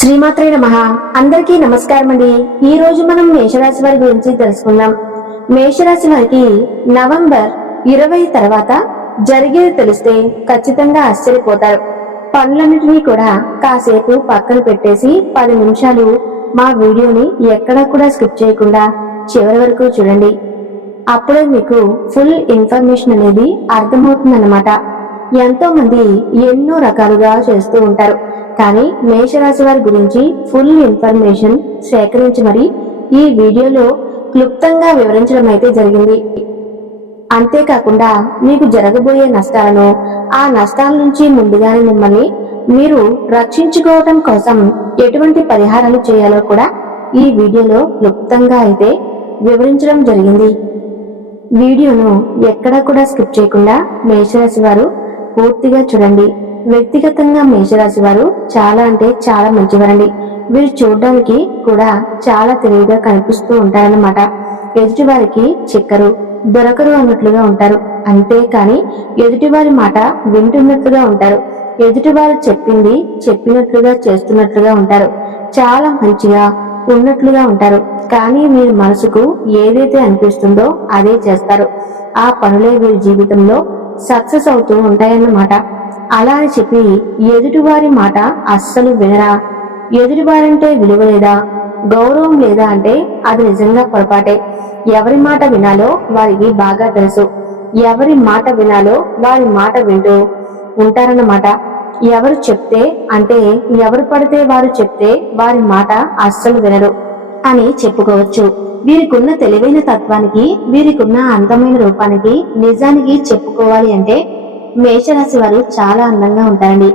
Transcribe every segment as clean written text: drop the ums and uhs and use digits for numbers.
శ్రీమాత్రే నమః. అందరికీ నమస్కారం అండి. ఈ రోజు మనం మేషరాశి వారి గురించి తెలుసుకుందాం. మేషరాశి వారికి నవంబర్ 20 తర్వాత జరిగేది తెలిస్తే ఖచ్చితంగా ఆశ్చర్యపోతారు. పనులన్నిటినీ కూడా కాసేపు పక్కన పెట్టేసి 10 నిమిషాలు మా వీడియోని ఎక్కడా కూడా స్కిప్ చేయకుండా చివరి వరకు చూడండి. అప్పుడే మీకు ఫుల్ ఇన్ఫర్మేషన్ అనేది అర్థమవుతుందన్నమాట. ఎంతో మంది ఎన్నో రకాలుగా చేస్తూ ఉంటారు, కానీ మేషరాశి వారి గురించి ఫుల్ ఇన్ఫర్మేషన్ సేకరించి మరి ఈ వీడియోలో క్లుప్తంగా వివరించడం అయితే జరిగింది. అంతేకాకుండా మీకు జరగబోయే నష్టాలను, ఆ నష్టాల నుంచి ముందుగానే మిమ్మల్ని మీరు రక్షించుకోవటం కోసం ఎటువంటి పరిహారాలు చేయాలో కూడా ఈ వీడియోలో క్లుప్తంగా అయితే వివరించడం జరిగింది. వీడియోను ఎక్కడా కూడా స్కిప్ చేయకుండా మేషరాశి వారు పూర్తిగా చూడండి. వ్యక్తిగతంగా మేషరాశి వారు చాలా అంటే చాలా మంచివారండి. వీరు చూడడానికి కూడా చాలా తెలివిగా కనిపిస్తూ ఉంటారన్నమాట. ఎదుటివారికి చిక్కరు, దొరకరు అన్నట్లుగా ఉంటారు. అంతేకాని ఎదుటివారి మాట వింటున్నట్లుగా ఉంటారు. ఎదుటివారు చెప్పింది చెప్పినట్లుగా చేస్తున్నట్లుగా ఉంటారు. చాలా మంచిగా ఉన్నట్లుగా ఉంటారు. కానీ వీరి మనసుకు ఏదైతే అనిపిస్తుందో అదే చేస్తారు. ఆ పనులే వీరి జీవితంలో సక్సెస్ అవుతూ ఉంటాయన్నమాట. అలా అని చెప్పి ఎదుటివారి మాట అస్సలు వినరా, ఎదుటివారంటే విలువ లేదా, గౌరవం లేదా అంటే అది నిజంగా పొరపాటే. ఎవరి మాట వినాలో వారికి బాగా తెలుసు. ఎవరి మాట వినాలో వారి మాట వింటూ ఉంటారన్నమాట. ఎవరు చెప్తే అంటే ఎవరు పడితే వారు చెప్తే వారి మాట అస్సలు వినరు అని చెప్పుకోవచ్చు. వీరికున్న తెలివైన తత్వానికి, వీరికున్న అందమైన రూపానికి నిజానికి చెప్పుకోవాలి అంటే మేషరాశి వారు చాలా అందంగా ఉంటారండి.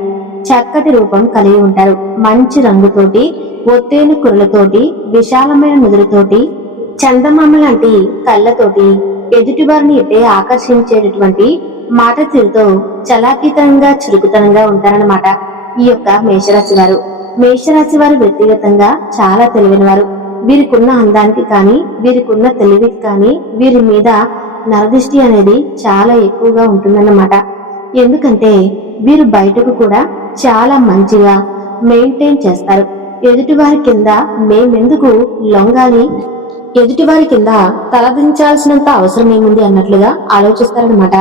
చక్కటి రూపం కలిగి ఉంటారు. మంచి రంగుతోటి, ఒత్తేలు కురులతోటి, విశాలమైన నుదురుతోటి, చందమామ లాంటి కళ్ళతోటి ఎదుటివారిని ఇట్టే ఆకర్షించేటటువంటి మాట తీరుతో చలాకీతనంగా చురుకుతనంగా ఉంటారన్నమాట ఈ యొక్క మేషరాశి వారు. మేషరాశి వారు వ్యక్తిగతంగా చాలా తెలివైన వారు. వీరికున్న అందానికి కానీ, వీరికున్న తెలివికి కానీ వీరి మీద నరదృష్టి అనేది చాలా ఎక్కువగా ఉంటుందన్నమాట. ఎందుకంటే వీరు బయటకు కూడా చాలా మంచిగా మెయింటైన్ చేస్తారు. ఎదుటివారి కింద మేమెందుకు లొంగాలి, ఎదుటివారి కింద తలదించాల్సినంత అవసరం ఏముంది అన్నట్లుగా ఆలోచిస్తారనమాట.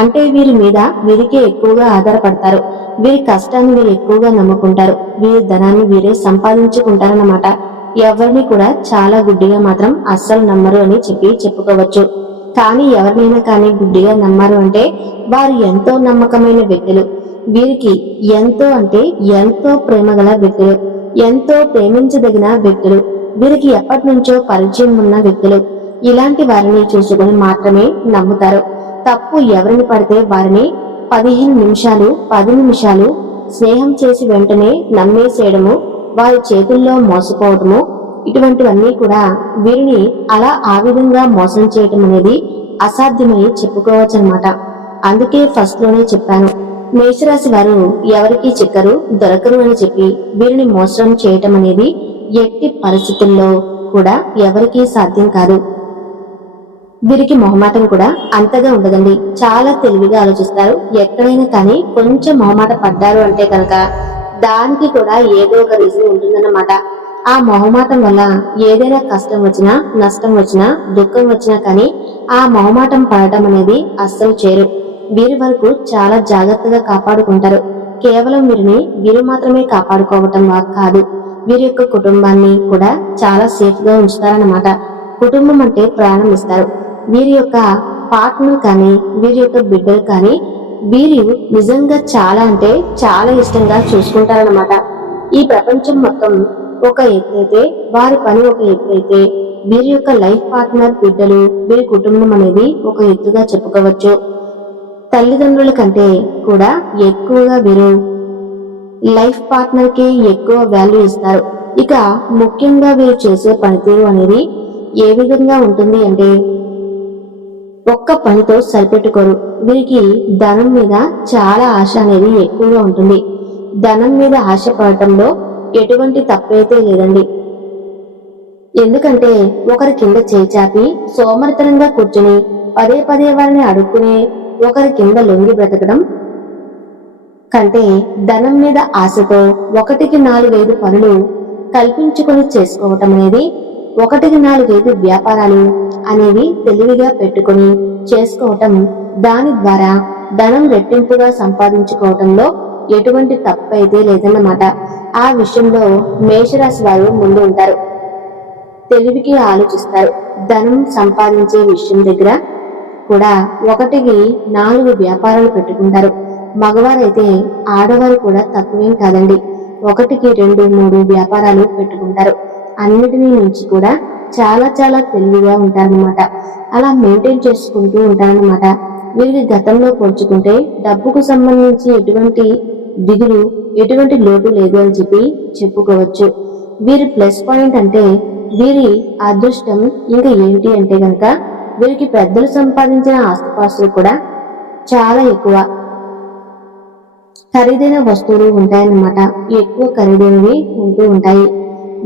అంటే వీరి మీద వీరికే ఎక్కువగా ఆధారపడతారు. వీరి కష్టాన్ని వీరు ఎక్కువగా నమ్ముకుంటారు. వీరి ధనాన్ని వీరే సంపాదించుకుంటారన్నమాట. ఎవరిని కూడా చాలా గుడ్డిగా మాత్రం అస్సలు నమ్మరు అని చెప్పుకోవచ్చు. కానీ ఎవరినైనా కానీ గుడ్డిగా నమ్మారు అంటే వారు ఎంతో నమ్మకమైన వ్యక్తులు. వీరికి ఎంతో అంటే ఎంతో ప్రేమ గల వ్యక్తులు, ఎంతో ప్రేమించదగిన వ్యక్తులు, వీరికి ఎప్పటి నుంచో పరిచయం ఉన్న వ్యక్తులు. ఇలాంటి వారిని చూసుకుని మాత్రమే నమ్ముతారు. తప్పు ఎవరిని పడితే వారిని 15 నిమిషాలు 10 నిమిషాలు స్నేహం చేసి వెంటనే నమ్మేసేయడము, వారి చేతుల్లో మోసపోవడము, ఇటువంటివన్నీ కూడా వీరిని అలా ఆ విధంగా మోసం చేయటం అనేది అసాధ్యమని చెప్పుకోవచ్చు అనమాట. అందుకే ఫస్ట్ లోనే చెప్పాను, మేషరాశి వారు ఎవరికి చిక్కరు, దొరకరు అని చెప్పి వీరిని మోసం చేయటం అనేది ఎట్టి పరిస్థితుల్లో కూడా ఎవరికీ సాధ్యం కాదు. వీరికి మొహమాటం కూడా అంతగా ఉండదండి. చాలా తెలివిగా ఆలోచిస్తారు. ఎక్కడైనా కానీ కొంచెం మొహమాట పడ్డారు అంటే కనుక దానికి కూడా ఏదో ఒక రీజన్ ఉంటుందన్నమాట. ఆ మొహమాటం వల్ల ఏదైనా కష్టం వచ్చినా, నష్టం వచ్చినా, దుఃఖం వచ్చినా కానీ ఆ మొహమాటం పడటం అనేది అస్సలు చేరు. వీరి వరకు చాలా జాగ్రత్తగా కాపాడుకుంటారు. కేవలం వీరిని వీరు మాత్రమే కాపాడుకోవటం కాదు, వీరి యొక్క కుటుంబాన్ని కూడా చాలా సేఫ్ గా ఉంచుతారన్నమాట. కుటుంబం అంటే ప్రాణం ఇస్తారు. వీరి యొక్క పార్ట్నర్ కానీ, వీరి యొక్క బిడ్డలు కానీ వీరు నిజంగా చాలా అంటే చాలా ఇష్టంగా చూసుకుంటారన్నమాట. ఈ ప్రపంచం మొత్తం ఒక ఎత్తైతే, వారి పని ఒక ఎత్తైతే, వీరి యొక్క లైఫ్ పార్ట్నర్, బిడ్డలు, వీరి కుటుంబం అనేది ఒక ఎత్తుగా చెప్పుకోవచ్చు. తల్లిదండ్రుల కంటే కూడా ఎక్కువగా వీరు లైఫ్ పార్ట్నర్ కి ఎక్కువ వాల్యూ ఇస్తారు. ఇక ముఖ్యంగా వీరు చేసే పనితీరు అనేది ఏ విధంగా ఉంటుంది అంటే ఒక్క పనితో సరిపెట్టుకోరు. వీరికి ధనం మీద చాలా ఆశ అనేది ఎక్కువగా ఉంటుంది. ధనం మీద ఆశ పడటంలో ఎటువంటి తప్పైతే లేదండి. ఎందుకంటే ఒకరి కింద చేచాపి సోమరితనంగా కూర్చుని పదే పదే వారిని అడుక్కునే ఒకరి కింద లొంగి బ్రతకడం కంటే ధనం మీద ఆశతో 1-4-5 పనులు కల్పించుకొని చేసుకోవటం అనేది 1-4-5 వ్యాపారాలు అనేవి తెలివిగా పెట్టుకొని చేసుకోవటం, దాని ద్వారా ధనం రెట్టింపుగా సంపాదించుకోవటంలో ఎటువంటి తప్పు అయితే లేదన్నమాట. ఆ విషయంలో మేషరాశి వారు ముందు ఉంటారు, తెలివికి ఆలోచిస్తారు. ధనం సంపాదించే విషయం దగ్గర కూడా 1-4 వ్యాపారాలు పెట్టుకుంటారు. మగవారైతే ఆడవారు కూడా తక్కువేం కాదండి, 1-2-3 వ్యాపారాలు పెట్టుకుంటారు. అన్నిటినీ నుంచి కూడా చాలా చాలా తెలివిగా ఉంటారనమాట. అలా మెయింటైన్ చేసుకుంటూ ఉంటారనమాట. వీరికి గతంలో పోల్చుకుంటే డబ్బుకు సంబంధించి ఎటువంటి దిగులు, ఎటువంటి లోటు లేదు అని చెప్పి చెప్పుకోవచ్చు. వీరి ప్లస్ పాయింట్ అంటే, వీరి అదృష్టం ఇంకా ఏంటి అంటే గనక, వీరికి పెద్దలు సంపాదించిన ఆస్తిపాస్తులు కూడా చాలా ఎక్కువ. ఖరీదైన వస్తువులు ఉంటాయన్నమాట, ఎక్కువ ఖరీదైనవి ఉంటూ ఉంటాయి.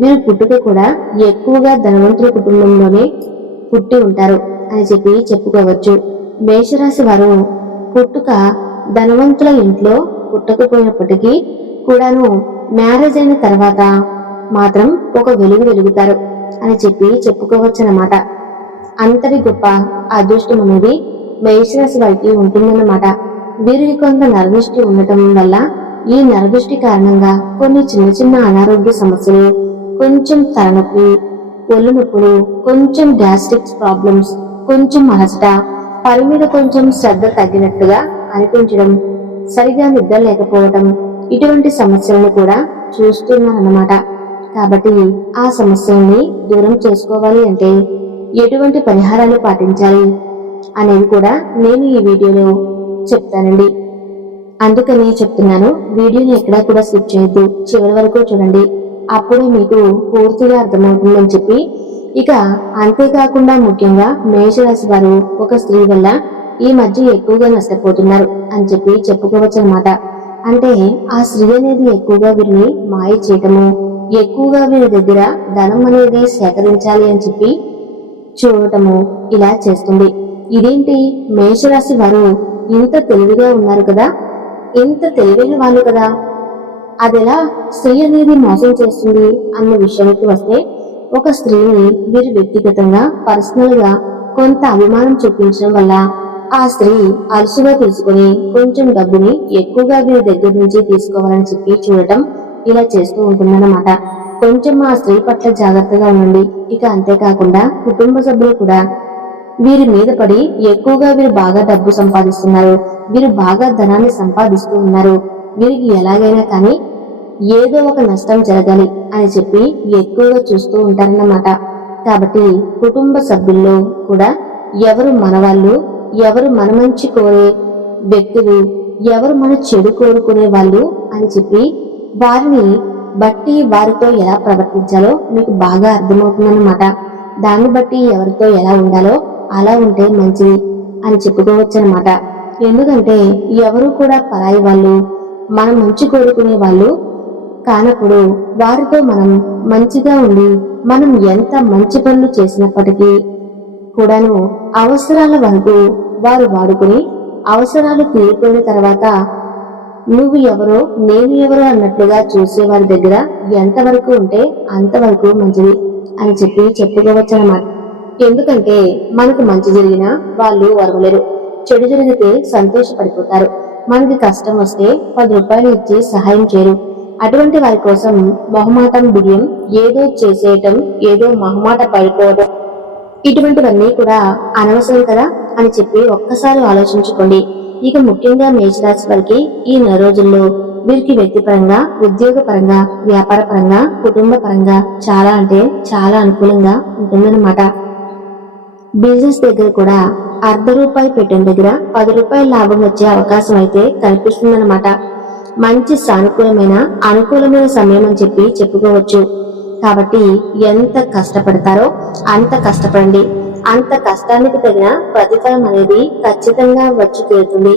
వీరి పుట్టుక కూడా ఎక్కువగా ధనవంతుల కుటుంబంలోనే పుట్టి ఉంటారు అని చెప్పి చెప్పుకోవచ్చు. మేషరాశి వారు పుట్టుక ధనవంతుల ఇంట్లో పుట్టకపోయినప్పటికీ కూడాను మ్యారేజ్ అయిన తర్వాత మాత్రం ఒక వెలుగు వెలుగుతారు అని చెప్పి చెప్పుకోవచ్చు అన్నమాట. అంతటి గొప్ప అదృష్టం అనేది మేషరాశి వారికి ఉంటుందన్నమాట. వీరికి కొంత నరదృష్టి ఉండటం వల్ల ఈ నరదృష్టి కారణంగా కొన్ని చిన్న చిన్న అనారోగ్య సమస్యలు, కొంచెం తలనొప్పి, ఒళ్ళు నొప్పులు, కొంచెం గ్యాస్ట్రిక్స్ ప్రాబ్లమ్స్, కొంచెం అలసట, పని మీద కొంచెం శ్రద్ధ తగ్గినట్టుగా అనిపించడం, సరిగా నిద్ర లేకపోవటం, ఇటువంటి సమస్యలను కూడా చూస్తున్నారన్నమాట. కాబట్టి ఆ సమస్యల్ని దూరం చేసుకోవాలి అంటే ఎటువంటి పరిహారాలు పాటించాలి అనేది కూడా నేను ఈ వీడియోలో చెప్తానండి. అందుకనే చెప్తున్నాను, వీడియోని ఎక్కడా కూడా స్కిప్ చేయొద్దు, చివరి వరకు చూడండి, అప్పుడే మీకు పూర్తిగా అర్థమవుతుందని చెప్పి. ఇక అంతేకాకుండా ముఖ్యంగా మేషరాశి వారు ఒక స్త్రీ వల్ల ఈ మధ్య ఎక్కువగా నష్టపోతున్నారు అని చెప్పి చెప్పుకోవచ్చు అనమాట. అంటే ఆ స్త్రీ అనేది ఎక్కువగా వీరిని మాయ చేయటము, ఎక్కువగా వీరి దగ్గర ధనం అనేది సేకరించాలి అని చెప్పి చూడటము ఇలా చేస్తుంది. ఇదేంటి, మేషరాశి వారు ఇంత తెలివిగా ఉన్నారు కదా, ఇంత తెలివైన వాళ్ళు కదా, అదెలా స్త్రీ అనేది మోసం చేస్తుంది అన్న విషయానికి వస్తే, ఒక స్త్రీని వీరు వ్యక్తిగతంగా పర్సనల్ గా కొంత అభిమానం చూపించడం వల్ల ఆ స్త్రీ అలసుగా తీసుకుని కొంచెం డబ్బుని ఎక్కువగా వీరి దగ్గర నుంచి తీసుకోవాలని చెప్పి చూడటం ఇలా చేస్తూ ఉంటుందన్నమాట. కొంచెం ఆ స్త్రీ పట్ల జాగ్రత్తగా ఉండండి. ఇక అంతేకాకుండా కుటుంబ సభ్యులు కూడా వీరి మీద పడి ఎక్కువగా వీరు బాగా డబ్బు సంపాదిస్తున్నారు, వీరు బాగా ధనాన్ని సంపాదిస్తూ ఉన్నారు, వీరికి ఎలాగైనా కానీ ఏదో ఒక నష్టం జరగాలి అని చెప్పి ఎక్కువగా చూస్తూ ఉంటారన్నమాట. కాబట్టి కుటుంబ సభ్యుల్లో కూడా ఎవరు మనవాళ్ళు, ఎవరు మన మంచి కోరే వ్యక్తులు, ఎవరు మన చెడు కోరుకునే వాళ్ళు అని చెప్పి వారిని బట్టి వారితో ఎలా ప్రవర్తించాలో మీకు బాగా అర్థమవుతుందన్నమాట. దాన్ని బట్టి ఎవరితో ఎలా ఉండాలో అలా ఉంటే మంచిది అని చెప్పుకోవచ్చు అనమాట. ఎందుకంటే ఎవరు కూడా పరాయి వాళ్ళు, మనం మంచి కోరుకునే వాళ్ళు కానప్పుడు వారితో మనం మంచిగా ఉండి, మనం ఎంత మంచి పనులు చేసినప్పటికీ కూడాను అవసరాల వరకు వారు వాడుకుని, అవసరాలు తీరిపోయిన తర్వాత నువ్వు ఎవరో నేను ఎవరో అన్నట్లుగా చూసే వారి దగ్గర ఎంతవరకు ఉంటే అంతవరకు మంచిది అని చెప్పి చెప్పుకోవచ్చు అన్నమాట. ఎందుకంటే మనకు మంచి జరిగినా వాళ్ళు వరవలేరు, చెడు జరిగితే సంతోషపడిపోతారు, మనకి కష్టం వస్తే 10 రూపాయలు ఇచ్చి సహాయం చేయరు. అటువంటి వారి కోసం మొహమాటం బిడియం, ఏదో చేసేయటం, ఏదో మొహమాట పడిపోవడం, ఇటువంటివన్నీ కూడా అనవసరం కదా అని చెప్పి ఒక్కసారి ఆలోచించుకోండి. ఇక ముఖ్యంగా మేషరాశి వారికి ఈ నెల రోజుల్లో వీరికి వ్యక్తిపరంగా, ఉద్యోగపరంగా, వ్యాపార పరంగా, కుటుంబ పరంగా చాలా అంటే చాలా అనుకూలంగా ఉంటుందన్నమాట. బిజినెస్ దగ్గర కూడా ₹1 పెట్టిన దగ్గర ₹10 లాభం వచ్చే అవకాశం అయితే కనిపిస్తుందన్నమాట. మంచి సానుకూలమైన అనుకూలమైన సమయం అని చెప్పి చెప్పుకోవచ్చు. కాబట్టి ఎంత కష్టపడతారో అంత కష్టపడండి, అంత కష్టానికి తగిన ప్రతిఫలం అనేది ఖచ్చితంగా వచ్చి తీరుతుంది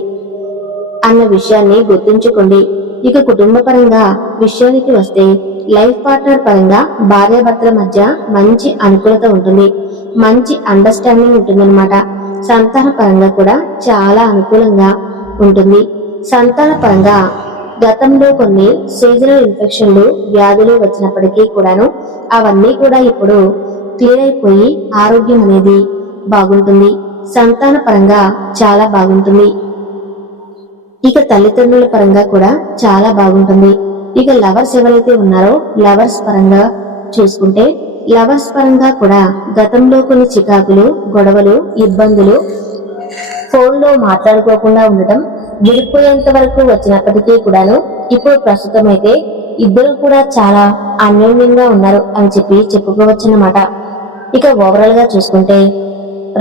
అన్న విషయాన్ని గుర్తుంచుకోండి. ఇక కుటుంబ పరంగా విషయానికి వస్తే లైఫ్ పార్ట్నర్ పరంగా భార్యాభర్తల మధ్య మంచి అనుకూలత ఉంటుంది, మంచి అండర్స్టాండింగ్ ఉంటుందన్నమాట. సంతాన పరంగా కూడా చాలా అనుకూలంగా ఉంటుంది. సంతాన పరంగా గతంలో కొన్ని సీజనల్ ఇన్ఫెక్షన్లు వ్యాధులు వచ్చినప్పటికీ కూడాను అవన్నీ కూడా ఇప్పుడు క్లియర్ అయిపోయి ఆరోగ్యం అనేది బాగుంటుంది. సంతాన పరంగా చాలా బాగుంటుంది. ఇక తల్లిదండ్రుల పరంగా కూడా చాలా బాగుంటుంది. ఇక లవర్స్ ఎవరైతే ఉన్నారో లవర్స్ పరంగా చూసుకుంటే లవర్స్ పరంగా కూడా గతంలో కొన్ని చికాకులు, గొడవలు, ఇబ్బందులు, ఫోన్లో మాట్లాడుకోకుండా ఉండటం, విడిపోయేంత వరకు వచ్చినప్పటికీ కూడాను ఇప్పుడు ప్రస్తుతం అయితే ఇద్దరు కూడా చాలా అన్యోన్యంగా ఉన్నారు అని చెప్పుకోవచ్చన్నమాట. ఇక ఓవరాల్ గా చూసుకుంటే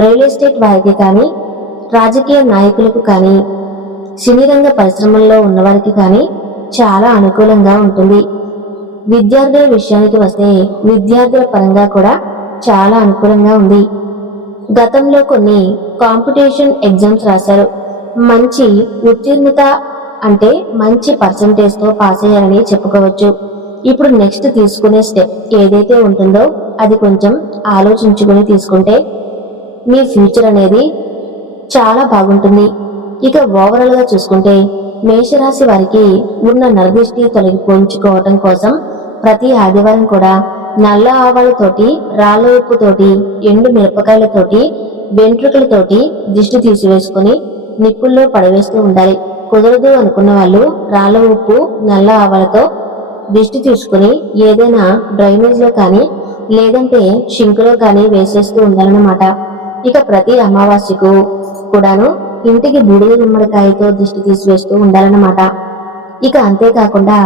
రియల్ ఎస్టేట్ వారికి కానీ, రాజకీయ నాయకులకు కానీ, సినీ రంగ పరిశ్రమల్లో ఉన్నవారికి కానీ చాలా అనుకూలంగా ఉంటుంది. విద్యార్థుల విషయానికి వస్తే విద్యార్థుల పరంగా కూడా చాలా అనుకూలంగా ఉంది. గతంలో కొన్ని కాంపిటీషన్ ఎగ్జామ్స్ రాశారు, మంచి ఉత్తీర్ణత అంటే మంచి పర్సంటేజ్ తో పాస్ అయ్యారని చెప్పుకోవచ్చు. ఇప్పుడు నెక్స్ట్ తీసుకునే స్టెప్ ఏదైతే ఉంటుందో అది కొంచెం ఆలోచించుకుని తీసుకుంటే మీ ఫ్యూచర్ అనేది చాలా బాగుంటుంది. ఇక ఓవరాల్ గా చూసుకుంటే మేషరాశి వారికి ఉన్న నరదిష్టి తొలగించుకోవటం కోసం ప్రతి ఆదివారం కూడా నల్ల ఆవాలతోటి, రాళ్ళ ఉప్పుతోటి, ఎండు మిరపకాయలతోటి, వెంట్రుకలతోటి దిష్టి తీసివేసుకుని నిప్పుల్లో పడవేస్తూ ఉండాలి. కుదరదు అనుకున్న వాళ్ళు రాళ్ళ ఉప్పు, నల్ల ఆవాలతో దిష్టి తీసుకుని ఏదైనా డ్రైనేజ్ లో కానీ లేదంటే షింకులో కానీ వేసేస్తూ ఉండాలన్నమాట. ఇక ప్రతి అమావాస్యకు కూడాను ఇంటికి బూడిద గుమ్మడికాయతో దిష్టి తీసివేస్తూ ఉండాలన్నమాట. ఇక అంతేకాకుండా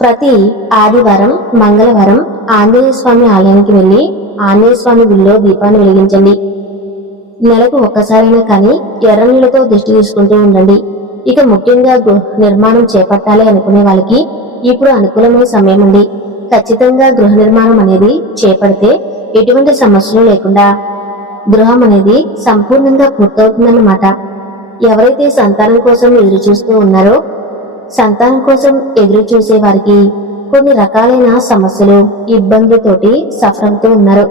ప్రతి ఆదివారం, మంగళవారం ఆంజనేయ స్వామి ఆలయానికి వెళ్లి ఆంజనేయ స్వామి గుడిలో దీపాన్ని వెలిగించండి. నెలకు ఒక్కసారైనా కానీ ఎర్ర నీళ్లతో దిష్టి తీసుకుంటూ ఉండండి. ఇక ముఖ్యంగా గృహ నిర్మాణం చేపట్టాలి అనుకునే వాళ్ళకి ఇప్పుడు అనుకూలమైన సమయం అండి. ఖచ్చితంగా గృహ నిర్మాణం అనేది చేపడితే ఎటువంటి సమస్యలు లేకుండా గృహం అనేది సంపూర్ణంగా పూర్తవుతుందన్నమాట. ఎవరైతే సంతానం కోసం ఎదురు చూస్తూ ఉన్నారో సంతానం కోసం ఎదురు చూసే వారికి కొన్ని రకాలైన సమస్యలు, ఇబ్బందులతోటి సఫర్ అవుతూ ఉన్నారు.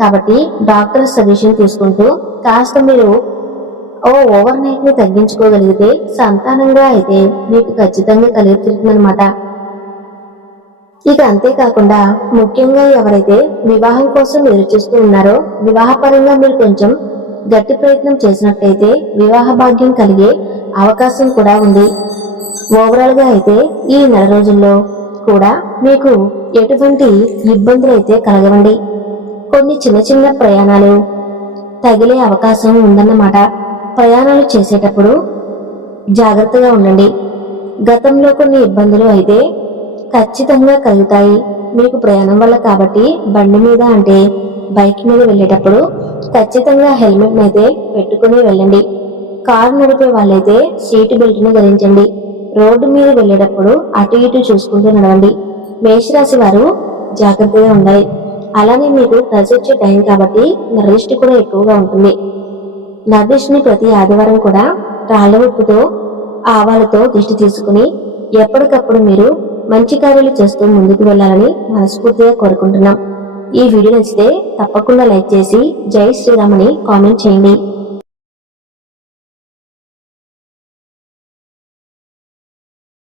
కాబట్టి డాక్టర్ సజెషన్ తీసుకుంటూ కాస్త మీరు ఓవర్ నైట్ ని తగ్గించుకోగలిగితే సంతానంగా అయితే మీకు ఖచ్చితంగా కలుగుతుందన్నమాట. ఇక అంతేకాకుండా ముఖ్యంగా ఎవరైతే వివాహం కోసం ఎదురు చూస్తూ ఉన్నారో వివాహపరంగా మీరు కొంచెం గట్టి ప్రయత్నం చేసినట్టయితే వివాహ భాగ్యం కలిగే అవకాశం కూడా ఉంది. ఓవరాల్ గా అయితే ఈ నెల రోజుల్లో కూడా మీకు ఎటువంటి ఇబ్బందులు అయితే కలగవండి. కొన్ని చిన్న చిన్న ప్రయాణాలు తగిలే అవకాశం ఉందన్నమాట. ప్రయాణాలు చేసేటప్పుడు జాగ్రత్తగా ఉండండి. గతంలో కొన్ని ఇబ్బందులు అయితే ఖచ్చితంగా కలుగుతాయి మీకు ప్రయాణం వల్ల. కాబట్టి బండి మీద అంటే బైక్ మీద వెళ్ళేటప్పుడు ఖచ్చితంగా హెల్మెట్ అయితే పెట్టుకుని వెళ్ళండి. కారు నడిపే వాళ్ళైతే సీటు బెల్ట్ ను ధరించండి. రోడ్డు మీద వెళ్ళేటప్పుడు అటు ఇటు చూసుకుంటూ నడవండి. మేషరాశి వారు జాగ్రత్తగా ఉండాలి. అలానే మీకు కలిసి వచ్చే టైం కాబట్టి నరదిష్టి కూడా ఎక్కువగా ఉంటుంది. నరదిష్టిని ప్రతి ఆదివారం కూడా రాళ్ళ ఉప్పుతో, ఆవాలతో దిష్టి తీసుకుని ఎప్పటికప్పుడు మీరు మంచి కార్యాలు చేస్తూ ముందుకు వెళ్ళాలని మనస్ఫూర్తిగా కోరుకుంటున్నాం. ఈ వీడియో నచ్చితే తప్పకుండా లైక్ చేసి జై శ్రీరామ్ అని కామెంట్ చేయండి.